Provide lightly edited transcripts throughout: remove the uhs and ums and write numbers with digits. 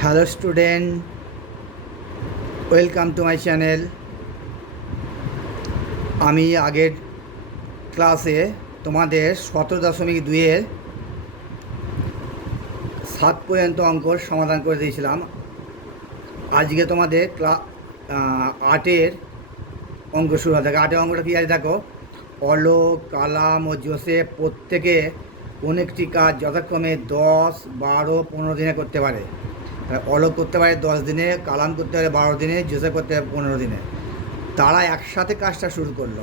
Hello student, welcome to my channel. আমি আগের ক্লাসে তোমাদের 17.2-এর 7 পর্যন্ত অঙ্কর সমাধান করে দিয়েছিলাম। আজকে তোমাদের 8-এর অঙ্ক শুরু হবে। 8-এর অঙ্কটা কী আছে দেখো। অলোক, কালাম ও জোসেফ প্রত্যেকে কোনো একটি কাজ যথাক্রমে 10, 12, 15 দিনে করতে পারে। অলোক করতে পারে 10 দিনে, কালাম করতে পারে 12 দিনে, জোসেফ করতে পারে 15 দিনে। তারা একসাথে কাজটা শুরু করলো।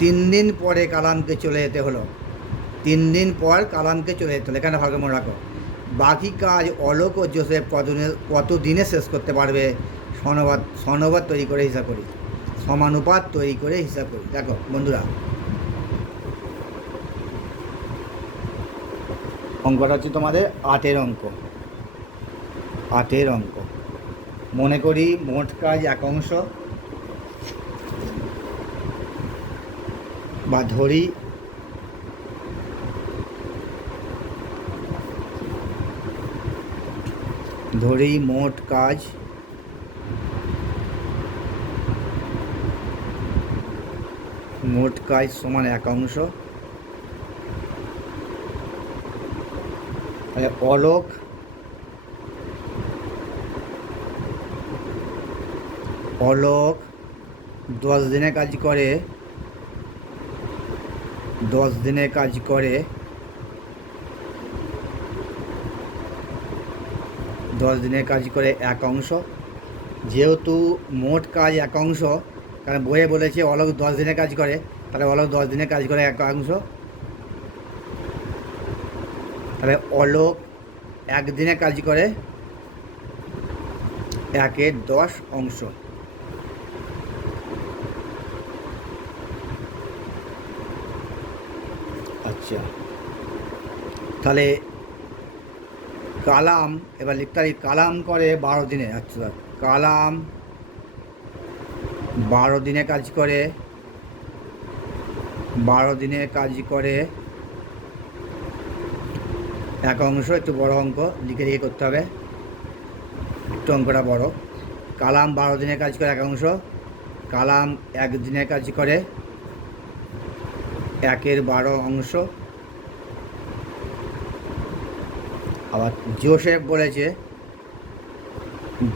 3 দিন পরে কালামকে চলে যেতে হলো। 3 দিন পর কালামকে চলে যেতে হলো। এখানে ভালো মনে রাখো, বাকি কাজ অলোক ও জোসেফ কত দিনে শেষ করতে পারবে। সমানুপাত তৈরি করে হিসাব করি। সমানুপাত তৈরি করে হিসাব করি। দেখো বন্ধুরা, অঙ্কটা হচ্ছে তোমাদের 8-এর অঙ্ক। 8-এর অঙ্ক মনে করি মোট কাজ 1 অংশ, বা ধরি মোট কাজ সমান 1 অংশ। তাহলে অলোক 10 দিনে কাজ করে, 10 দিনে কাজ করে, 10 দিনে কাজ করে 1 অংশ। যেহেতু মোট কাজ 1 অংশ, কারণ বইয়ে বলেছে অলোক 10 দিনে কাজ করে, তাহলে অলোক 10 দিনে কাজ করে 1 অংশ। তাহলে অলোক 1 দিনে কাজ করে 1-এর 10 অংশ। আচ্ছা, তাহলে কালাম, এবার লিখতে পারি কালাম করে 12 দিনে। আচ্ছা, কালাম 12 দিনে কাজ করে, 12 দিনে কাজ করে 1 অংশ। একটু বড় অঙ্ক লিখে লিখে করতে হবে, একটু অঙ্কটা বড়। কালাম 12 দিনে কাজ করে 1 অংশ, কালাম 1 দিনে কাজ করে 1-এর 12 অংশ। আবার জোসেফ বলেছে,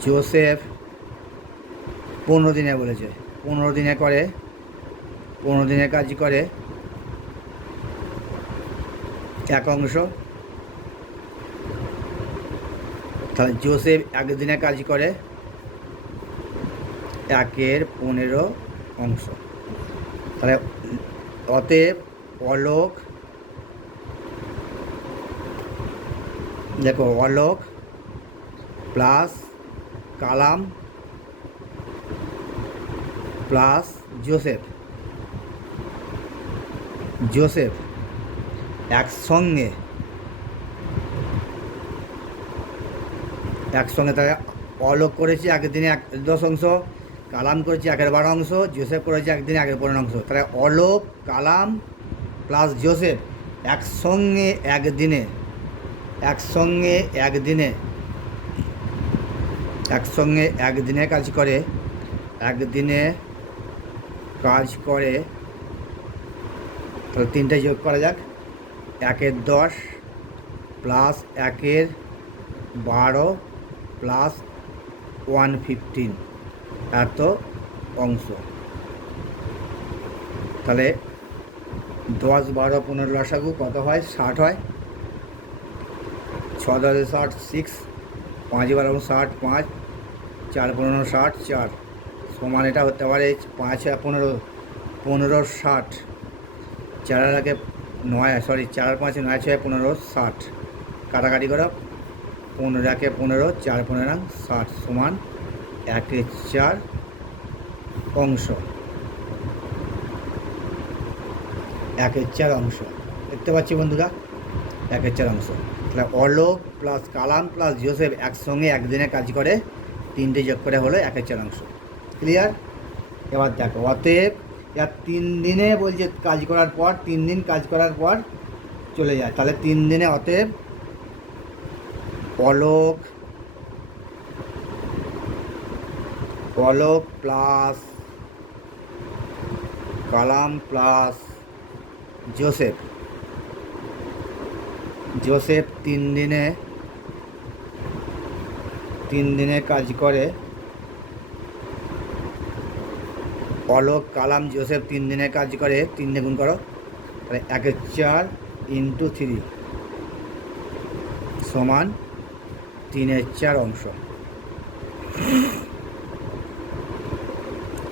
জোসেফ 15 দিনে বলেছে, 15 দিনে করে, 15 দিনে কাজ করে 1 অংশ। তাহলে জোসেফ 1 দিনে কাজ করে 1-এর 15 অংশ। তাহলে অতএব অলোক, দেখো অলোক প্লাস কালাম প্লাস জোসেফ একসঙ্গে তাহলে অলোক করেছি 1 দিনে 10 অংশ, কালাম করেছি 1-এর 12 অংশ, জোসেফ করেছি 1 দিনে 1-এর 15 অংশ। তাহলে অলোক, কালাম প্লাস জোসেফ একসঙ্গে 1 দিনে কাজ করে, 1 দিনে কাজ করে। তাহলে 3টে যোগ করা যাক, 1-এর 10 প্লাস 1-এর 12 প্লাস 115, এত অংশ। তাহলে 10, 12, 15 লসাগু কত হয়? 60 হয়। 6 10 60, 6, 5 12 60, 5, 4 15 60, 4 সমান এটা হতে পারে 5 15 15 60, 4 আগে 9, সরি 4 5 9 6 15 60, কাটাকাটি করো, 15 15, 4 15 60 সমান 1-এর 4 অংশ। 1-এর 4 অংশ দেখতে পাচ্ছি বন্ধুরা, 1-এর 4 অংশ। তাহলে অলোক প্লাস কালাম প্লাস জোসেফ একসঙ্গে 1 দিনে কাজ করে, 3টে যোগ করে হলো 1-এর 4 অংশ। ক্লিয়ার? এবার দেখো অতএব 3 দিনে বলছে কাজ করার পর, 3 দিন কাজ করার পর চলে যায়। তাহলে 3 দিনে অতএব অলোক অলোক প্লাস কালাম প্লাস জোসেফ। জোসেফ 3 দিনে কাজ করে। অলোক কালাম জোসেফ 3 দিনে কাজ করে, 3 দিয়ে গুণ করো, তাহলে 1/4 × 3 সমান 3/4 অংশ।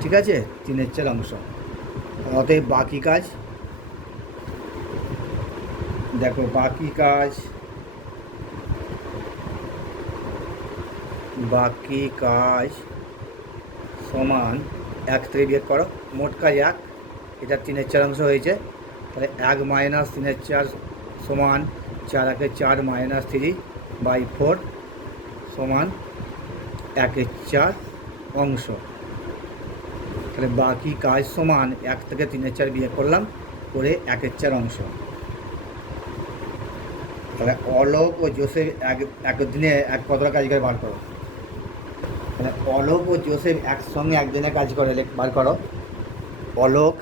ঠিক আছে, 3/4 অংশ। অতএব বাকি কাজ দেখো, বাকি কাজ সমান 1 থেকে বিয়োগ করো, মোট কাজ 1, এটা 3/4 অংশ হয়েছে, তাহলে 1 - 3/4 সমান 4 × 4 - 3/4 সমান 1/4 অংশ। তাহলে বাকি কাজ সমান 1 থেকে 3/4 বিয়োগ করলাম, করে 1/4 অংশ। তাহলে অলোক ও জোসেফ একদিনে কতটা কাজ করে বার করো। তাহলে অলোক ও জোসেফ একসঙ্গে একদিনে কাজ করে, বার করো। অলোক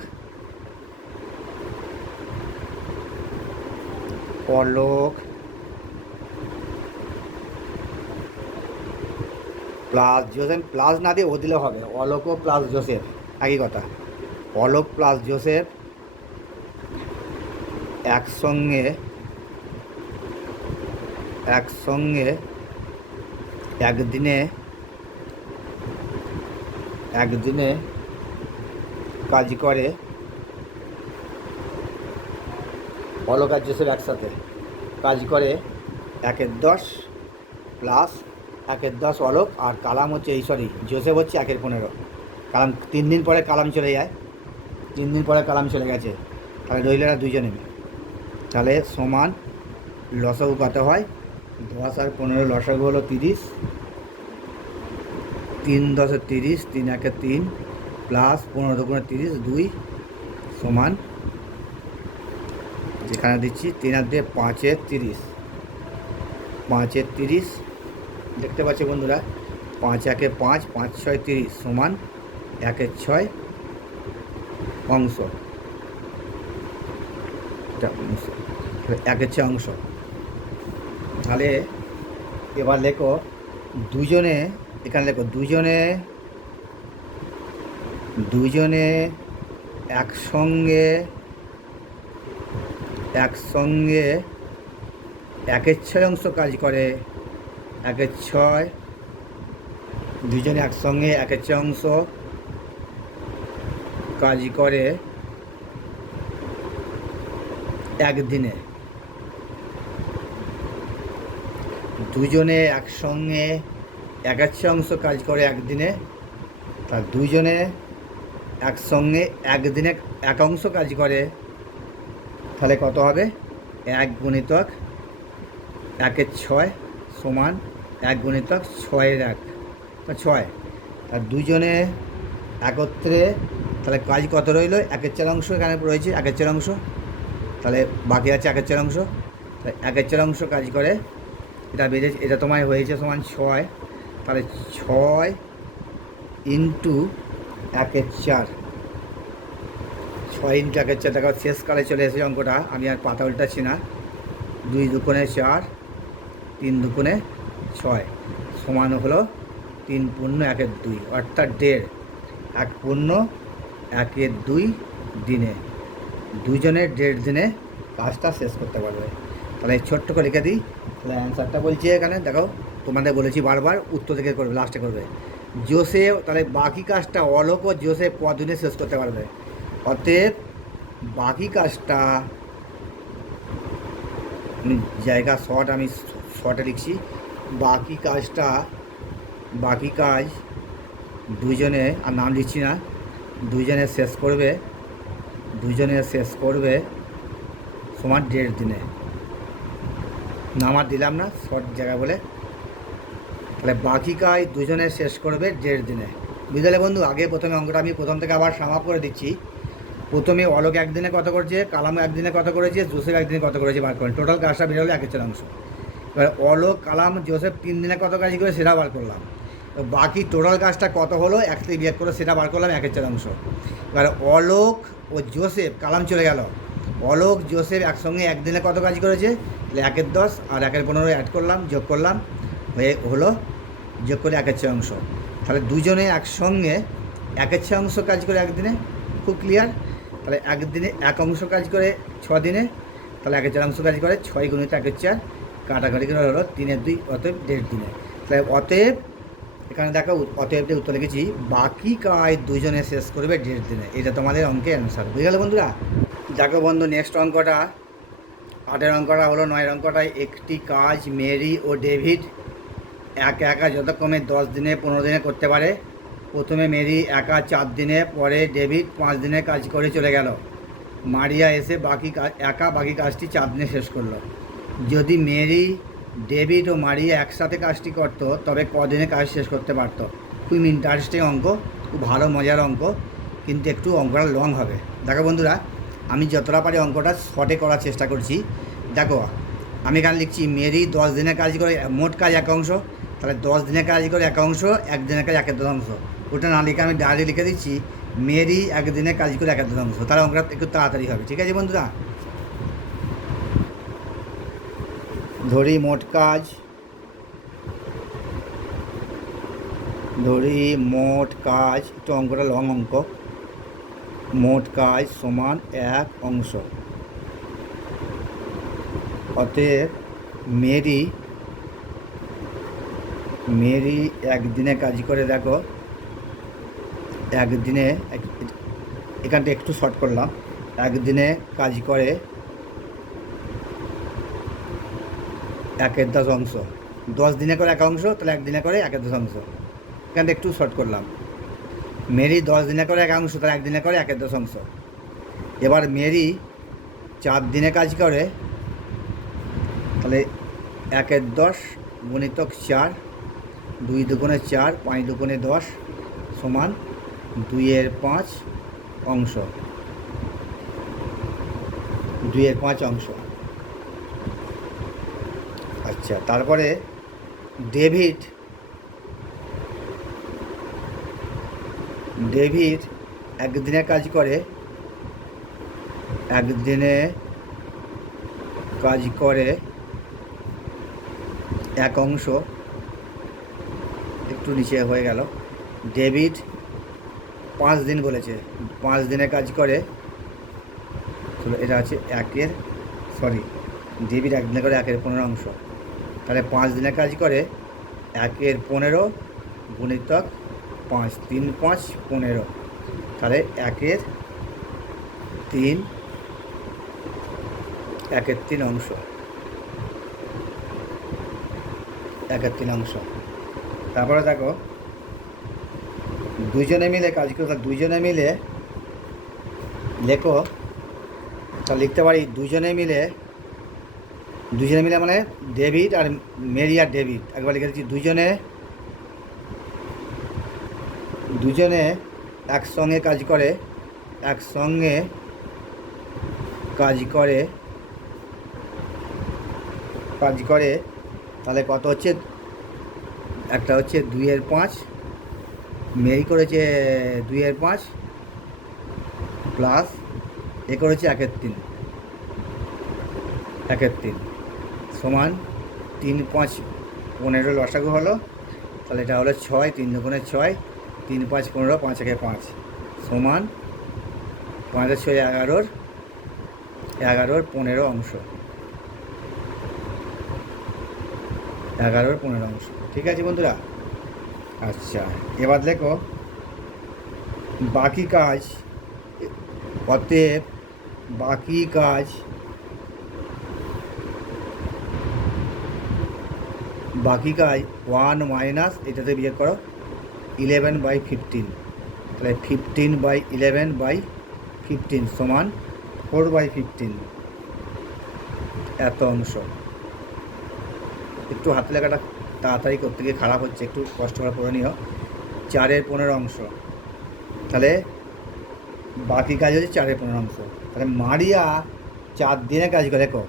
প্লাস জোসেফ, প্লাস না দিয়ে ও দিলে হবে, অলোক ও প্লাস জোসেফ একই কথা। অলোক প্লাস জোসেফ একসঙ্গে একদিনে কাজ করে। অলোক আর জোসেফ একসাথে কাজ করে 1/10 প্লাস 1/10 অলোক, আর কালাম হচ্ছে জোসেফ হচ্ছে 1/15। কালাম 3 দিন পরে কালাম চলে যায়, 3 দিন পরে কালাম চলে গেছে, তাহলে রইল না 2 জনে। তাহলে সমান লসাগু কত হয়, 10 আর 15 লসাগু হলো 30, 3 × 10 = 30, 3 × 1 = 3 প্লাস 15 × 2 = 30, 2 সমান, যেখানে দিচ্ছি 3 আর 2 5 × 30, 5 × 30 দেখতে পাচ্ছি বন্ধুরা, 5 × 1 = 5, 5 × 6 = 30 সমান 1/6 অংশ। 1/6 অংশ। তাহলে এবার লেখো দুজনে, এখানে লেখো দুজনে একসঙ্গে 1/6 অংশ কাজ করে। 1/6, দুজনে একসঙ্গে 1/6 অংশ কাজ করে একদিনে। দুজনে একসঙ্গে 1/6 অংশ কাজ করে একদিনে, তার দুজনে একসঙ্গে একদিনে 1 অংশ কাজ করে, তাহলে কত হবে, 1 × 1/6 সমান 1 × 6/1, 6। আর দুজনে একত্রে, তাহলে কাজ কত রইল, 1/4 অংশ এখানে রয়েছে, 1/4 অংশ, তাহলে বাকি আছে 1/4 অংশ। তাহলে 1/4 অংশ কাজ করে, এটা বেড়েছে, এটা তোমায় হয়েছে সমান 6, তাহলে 6 × 1/4, 6 × 1/4 দেখো শেষকালে চলে এসেছে অঙ্কটা, আমি আর পাতা উল্টাচ্ছি না। 2 × 2 = 4, 3 × 2 = 6 সমান হলো 3 × 1/2, অর্থাৎ 1.5, 1 × 1/2 দিনে দুজনে 1.5 দিনে কাজটা শেষ করতে পারবে। তাহলে ছোট্ট করে লিখে দিই, তাহলে অ্যান্সারটা বলছি এখানে দেখো, তোমাদের বলেছি বারবার উত্তর থেকে করবে, লাস্টে করবে। জোসেফ, তাহলে বাকি কাজটা অলোক ও জোসেফ কদিনে শেষ করতে পারবে। অতএব বাকি কাজটা, জায়গা শর্ট, আমি শর্টে লিখছি, বাকি কাজ দুজনে, আর নাম লিখছি না, দুজনে শেষ করবে সমান 1.5 দিনে। নাম আর দিলাম না, শর্ট জায়গা বলে। তাহলে বাকি কাজ দুজনে শেষ করবে 1.5 দিনে। বুঝলে বন্ধু, আগে প্রথমে অঙ্কটা আমি প্রথম থেকে আবার সামাপ করে দিচ্ছি। প্রথমে অলোক একদিনে কত করেছে, কালাম একদিনে কত করেছে, জোসেফ একদিনে কত করেছে বার করেন, টোটাল কাজটা বেরোলো 1/4 অংশ। এবার অলোক, কালাম, জোসেফ 3 দিনে কত কাজ করে সেটা বার করলাম। বাকি টোটাল কাজটা কত হলো এক থেকে বিয়োগ করে সেটা বার করলাম 1/4। এবার অলোক ও জোসেফ কালাম চলে গেল। অলোক জোসেফ একসঙ্গে একদিনে কত কাজ করেছে? তাহলে 1/10 আর 1/15 অ্যাড করলাম, যোগ করলাম, হয়ে হলো, যোগ করে 1/4। তাহলে দুজনে একসঙ্গে 1/6 কাজ করে একদিনে। খুব ক্লিয়ার। তাহলে একদিনে 1 কাজ করে 6 দিনে, তাহলে 1/4 কাজ করে 6 গুণিত 1/4, কাটাকাটি করে হলো 3/2, অতএব 1.5 দিনে। তাহলে অতএব এখানে দেখো অতএব দিয়ে উত্তর লিখেছি বাকি কাজ দুজনে শেষ করবে 1.5 দিনে। এটা তোমাদের অঙ্কের অ্যান্সার। বুঝে গেল বন্ধুরা? দেখো বন্ধু, নেক্সট অঙ্কটা 8 অঙ্কটা হলো 9 অঙ্কটায় একটি কাজ মেরি ও ডেভিড একা যথাক্রমে 10 দিনে 15 দিনে করতে পারে। প্রথমে মেরি একা 4 দিনে, পরে ডেভিড 5 দিনে কাজ করে চলে গেল। মারিয়া এসে বাকি কাজটি 4 দিনে শেষ করলো। যদি মেরি, ডেভিড ও মারিয়া একসাথে কাজটি করতো তবে কদিনে কাজ শেষ করতে পারতো? খুব ইন্টারেস্টিং অঙ্ক, খুব ভালো মজার অঙ্ক, কিন্তু একটু অঙ্কটা লং হবে। দেখো বন্ধুরা, আমি যতটা পারি অঙ্কটা শর্টে করার চেষ্টা করছি। দেখো আমি এখানে লিখছি মেরি 10 দিনে কাজ করে, মোট কাজ 1 তাহলে 10 দিনে কাজ করে 1 একদিনের কাজ 1/10। ওটা না লিখে আমি ডাইরেক্ট লিখে দিচ্ছি মেরি একদিনে কাজ করে 1/10। তাহলে অঙ্কটা একটু তাড়াতাড়ি হবে। ঠিক আছে বন্ধুরা? ধরি মোট কাজ, একটু অঙ্কটা লং অঙ্ক। মোট কাজ সমান 1। অতএব মেরি একদিনে কাজ করে, দেখো একদিনে, এখানটা একটু শর্ট করলাম, একদিনে কাজ করে 1/10। 10 দিনে করে 1, তাহলে একদিনে করে 1/10। এখানটা একটু শর্ট করলাম। মেরি 10 দিনে করে 1, তাহলে একদিনে করে 1/10। এবার মেরি 4 দিনে কাজ করে, তাহলে 1/10 গুণিতক 4, 2 দুগুণে 4, 5 দুগুণে 10 সমান 2/5 অংশ। 2/5 অংশ। আচ্ছা, তারপরে ডেভিড একদিনে কাজ করে, একদিনে কাজ করে 1, একটু নিচে হয়ে গেল। ডেভিড 5 দিন বলেছে, 5 দিনে কাজ করে, এটা আছে ডেভিড একদিনে করে 1/15। তাহলে 5 দিনে কাজ করে 1/15 গুণিতক 5, 3 5 15, তাহলে 1/3 অংশ। 1/3 অংশ। তারপরে দেখো দুজনে মিলে কাজ করে, দুজনে মিলে লেখো, তা লিখতে পারি দুজনে মিলে মানে ডেভিড আর মেরি আর ডেভিড, একবার লিখে দিচ্ছি দুজনে একসঙ্গে কাজ করে, তাহলে কত হচ্ছে? একটা হচ্ছে 2/5, মেরি করেছে 2/5 প্লাস এ করেছে 1/3 সমান 3 5 15 লসাগু হলো। তাহলে এটা হলো 6, 3 দুগুণে 6, 3 5 15, 5 1 5 সমান 5 6 11, 15 অংশ। 15 অংশ। ঠিক আছে বন্ধুরা? আচ্ছা, এবার দেখো বাকি কাজ। অতএব বাকি কাজ বাকি কাজ 1 মাইনাস এটাতে বিয়োগ করো 11/15, তাহলে 15/11/15 সমান 4/15, এত অংশ। একটু হাতে লেখাটা তাড়াতাড়ি করতে গিয়ে খারাপ হচ্ছে, একটু কষ্ট করে নিও। 4/15 অংশ, তাহলে বাকি কাজ হচ্ছে 4/15 অংশ। তাহলে মারিয়া 4 দিনে কাজ করে, দেখো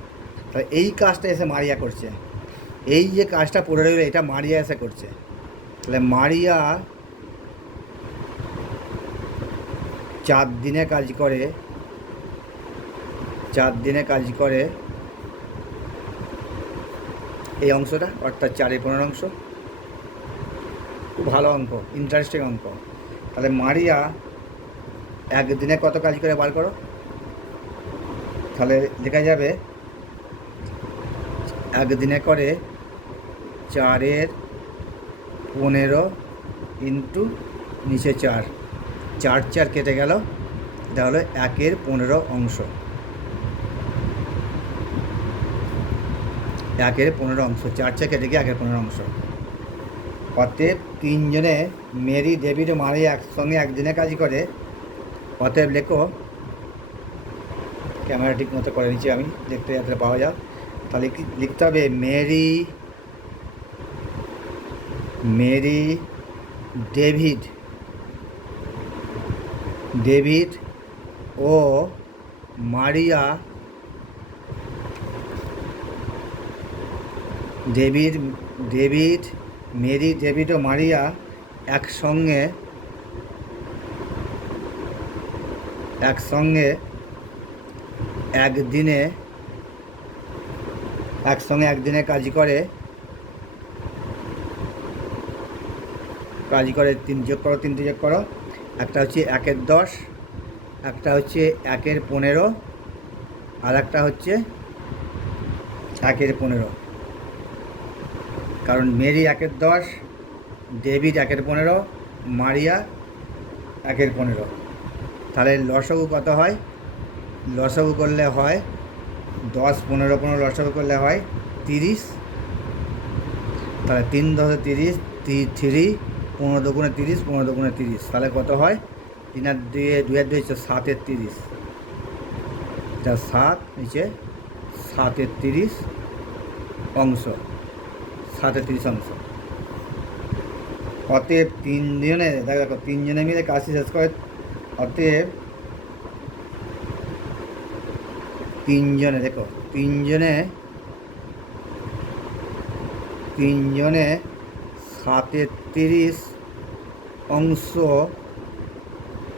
তাহলে এই কাজটা এসে মারিয়া করছে, এই যে কাজটা পড়ে রইল এটা মারিয়া এসে করছে। তাহলে মারিয়া 4 দিনে কাজ করে, 4 দিনে কাজ করে এই অংশটা, অর্থাৎ 4/15 অংশ। খুব ভালো অঙ্ক, ইন্টারেস্টিং অঙ্ক। তাহলে মারিয়া 1 দিনে কত কাজ করে বার করো। তাহলে লেখা যাবে 1 দিনে করে 4/15 ইন্টু নিচে 4, 4 4 কেটে গেল, এটা হলো 1/15 অংশ। 1/15 অংশ, 4 4 কেটে গিয়ে 1/15 অংশ। অতএব 3 জনে মেরি, ডেভিড ও মারিয়া একসঙ্গে 1 দিনে কাজ করে। অতএব লেখো, ক্যামেরা ঠিক মতো করে নিচ্ছি আমি, দেখতে যাতে পাওয়া যায়। তাহলে কি লিখতে হবে, মেরি ডেভিড ও মারিয়া, মেরি, ডেভিড ও মারিয়া একসঙ্গে 1 দিনে কাজ করে। 3 যোগ করো, 3 যোগ করো। একটা হচ্ছে 1/10, একটা হচ্ছে 1/15, আর একটা হচ্ছে 1/15। কারণ মেরি 1/10, ডেভিড 1/15, মারিয়া 1/15। তাহলে লসাগু কত হয়? লসাগু করলে হয় 10, 15, 15 লসাগু করলে হয় 30। তাহলে 3 10 30, 3, 15 দুগুণে 30, 15 দুগুণে 30। তাহলে কত হয়? 3 আর 2 2 7/30, এটা 7, নিচে 7/30 অংশ, 7/30 অংশ। অতএব 3 জনে, দেখো 3 জনে মিলে কাজটি শেষ করে। অতএব 3 জনে, দেখো 3 জনে 7/30 অংশ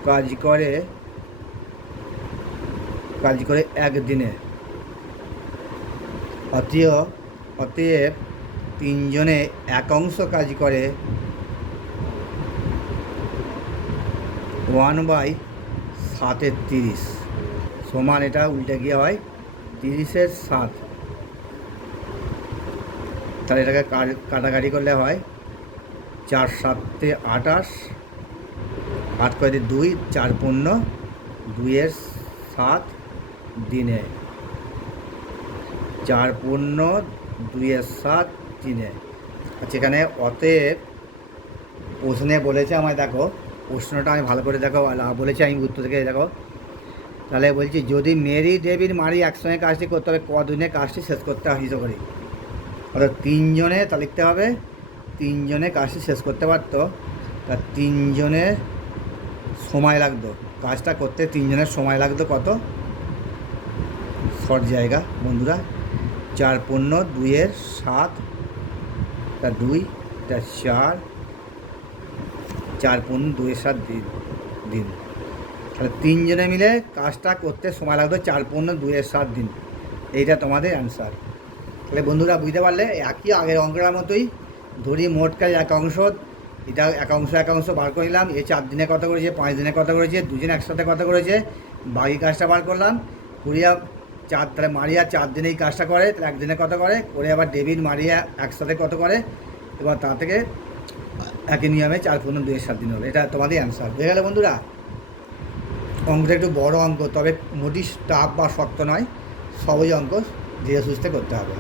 কাজ করে 1 দিনে। অতএব 3 জনে 1 অংশ কাজ করে 1/7/30 সমান, এটা উল্টে গিয়ে হয় 30-এর 7। তাহলে এটাকে কাটাকাটি করলে হয় 4 7 28, 8 করে 2, 4 15, 2/7 দিনে, 4 15, 2/7 দিনে। আচ্ছা, এখানে অতএব প্রশ্নে বলেছে আমায়, দেখো প্রশ্নটা আমি ভালো করে দেখো, বলেছি আমি উত্তর থেকে দেখো। তাহলে বলছি, যদি মেরি, ডেভিড, মারি একসঙ্গে কাজটি করতে হবে, কদিনে কাজটি শেষ করতে হিসেবে করি। অর্থাৎ 3 জনে, তা লিখতে হবে 3 জনে কাজটি শেষ করতে পারতো, তা 3 জনের সময় লাগতো কাজটা করতে। 3 জনের সময় লাগতো কত? শর্ট জায়গা বন্ধুরা, 4 15, 2/7, তা 2, তা 4, 4 15, 2/7 দিন। তাহলে 3 জনে মিলে কাজটা করতে সময় লাগতো 4 15, 2/7 দিন। এইটা তোমাদের অ্যান্সার। তাহলে বন্ধুরা বুঝতে পারলে, একই আগের অঙ্কটার মতোই ধরি মোট কাজ 1 অংশ, এটা 1 অংশ বার করে নিলাম। 4 দিনে কত করেছে, 5 দিনে কত করেছে, 2 জন একসাথে কত করেছে, বাকি কাজটা বার করলাম। 4, তাহলে মারিয়া 4 দিনেই কাজটা করে, তাহলে 1 দিনে কত করে, আবার ডেভিড মারিয়া একসাথে কত করে, এবার তা থেকে একই নিয়মে 4 15, 2/7 দিন হলো। এটা তোমাদের অ্যান্সার হয়ে গেল বন্ধুরা। অঙ্কটা একটু বড় অঙ্ক, তবে মোটি টাফ বা শক্ত নয়, সহজ অঙ্ক, ধীরে সুস্থে করতে হবে।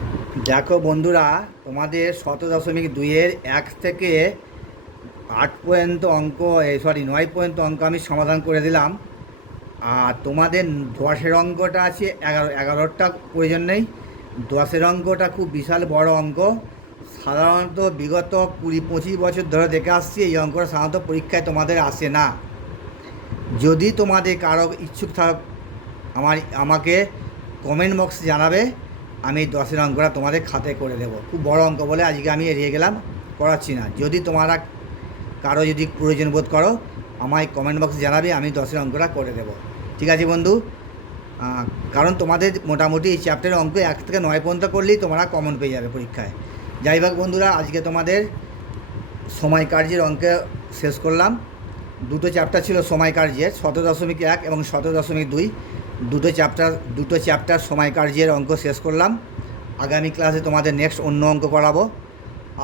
দেখো বন্ধুরা, তোমাদের 17.2-এর 1 থেকে 8 পর্যন্ত অঙ্ক, 9 পর্যন্ত অঙ্ক আমি সমাধান করে দিলাম। আর তোমাদের 10-এর অঙ্কটা আছে, 11টা প্রয়োজন নেই। 10-এর অঙ্কটা খুব বিশাল বড় অঙ্ক। সাধারণত বিগত 20-25 বছর ধরে দেখে আসছি, এই অঙ্কটা সাধারণত পরীক্ষায় তোমাদের আসে না। যদি তোমাদের কারো ইচ্ছুক থাক, আমাকে কমেন্ট বক্সে জানাবে, আমি 10-এর অঙ্কটা তোমাদের খাতে করে দেবো। খুব বড় অঙ্ক বলে আজকে আমি এড়িয়ে গেলাম। করাচ্ছি না। যদি তোমরা কারো যদি প্রয়োজন বোধ করো আমায় কমেন্ট বক্সে জানাবে, আমি 10-এর অঙ্কটা করে দেবো। ঠিক আছে বন্ধু? কারণ তোমাদের মোটামুটি এই চ্যাপ্টারের অঙ্ক 1 থেকে 9 পর্যন্ত করলেই তোমরা কমন পেয়ে যাবে পরীক্ষায়। যাই হোক বন্ধুরা, আজকে তোমাদের সময় কার্যের অঙ্কে শেষ করলাম। দুটো চ্যাপ্টার ছিল সময় কার্যের, 17.1 এবং 17.2। দুটো চ্যাপ্টার সময় কার্যের অঙ্ক শেষ করলাম। আগামী ক্লাসে তোমাদের নেক্সট অন্য অঙ্ক করাবো।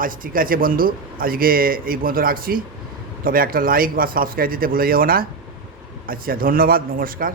আজ ঠিক আছে বন্ধু, আজকে এই পর্যন্ত রাখছি। তবে একটা লাইক বা সাবস্ক্রাইব দিতে ভুলে যেও না। আচ্ছা, ধন্যবাদ, নমস্কার।